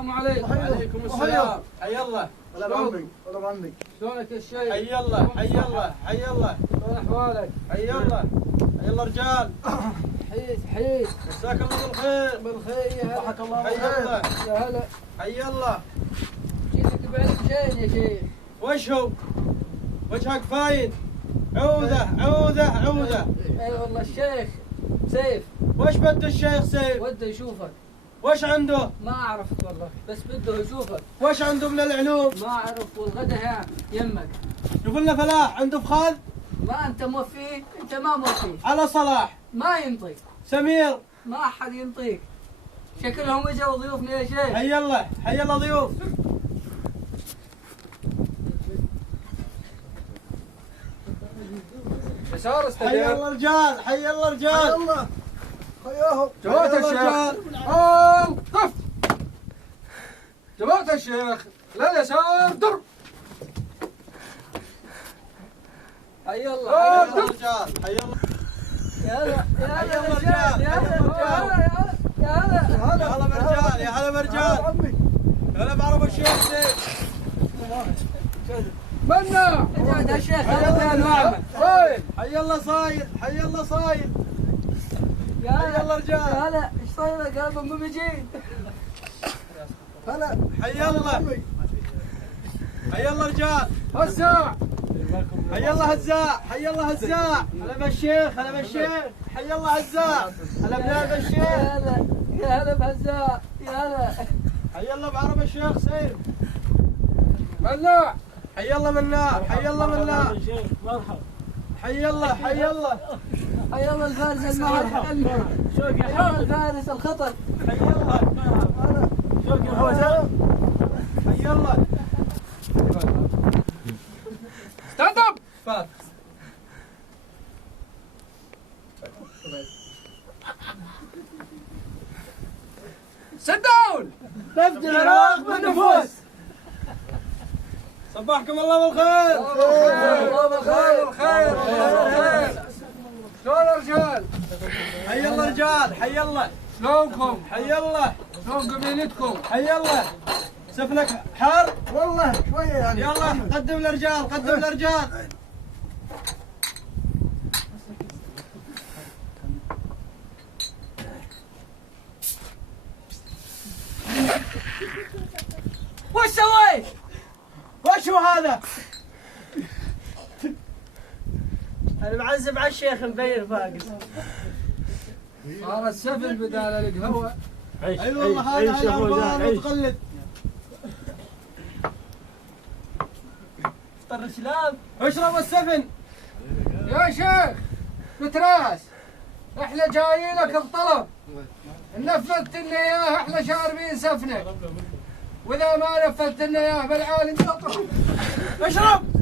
السلام عليكم. وعليكم السلام. حي الله. طلب عمي طلب عمي. شلونك يا شيخ؟ حي الله حي الله حي الله. شلون احوالك؟ حي الله حي الله رجال. حييت مساك الله بالخير. بالخير يا هلا. ضحك الله حي الله يا هلا. حي الله. جيتك بعلم شين يا شيخ. وش هو؟ وجهك فاين. عوذة عوذة عوذة. اي والله الشيخ سيف وش بده الشيخ سيف؟ وده يشوفك. وش عنده؟ ما اعرف والله بس بده يشوفك. وش عنده من العلوم؟ ما اعرف والغدا ها يمك. شوف لنا فلاح عنده فخذ. ما انت موفيه انت ما موفيه. على صلاح. ما ينطق. سمير. ما احد ينطيك. شكلهم اجوا ضيوفنا يا شيخ. حي الله حي الله ضيوف. يسار حي استدير. الله رجال حي الله رجال. حي الله حياهم. جماعة حي الله الشيخ. رجال. قف. جماعة الشيخ لليسار ضرب. حي الله حي الله رجال حي الله. يا هلا يا هلا حي الله يا رجال. يا حي الله رجال. يا هلا يا هلا برجال يا هلا برجال. عمي. يا هلا بعرب الشيخ سيف. منا يا الشيخ هذا المعمل. طيب حي الله صايد حي الله صايد. يا حي هلا الله رجال. يا هلا ايش صاير قلبهم مو بيجين. هلا. حي الله حي الله رجال. هسا حي الله هزاع حي الله هزاع. هلا بالشيخ هلا بالشيخ. حي الله هزاع. هلا بلال يا بالشيخ. هلا يا هلا بهزاء يا هلا. حي الله بعرب الشيخ سيف. مناع حي الله مناع حي الله مناع. حي الله حي الله. حي الله الفارس المهر. حي الله الفارس الخطر. حي الله حي الله. ستاند اب. فات. سيت داون. نفد العراق بالنفوس. صباحكم الله بالخير. الله بالخير بالخير بالخير. شلون الرجال؟ حي الله رجال حي الله. شلونكم؟ حي الله شلون قبيلتكم؟ حي الله. سفنك حار. والله شوية يعني. يلا قدم الرجال قدم الرجال. وش سويت؟ وش هو هذا؟ انا معزب على الشيخ مبين فاقس. صار السفل بدال القهوه. اي والله هذا العربان متقلد. طر سلام. اشرب السفن. يا شيخ بتراس احنا جايينك بطلب. نفذت لنا اياه احنا شاربين سفنه. واذا ما نفذت لنا اياه بالعالم يطرح. اشرب.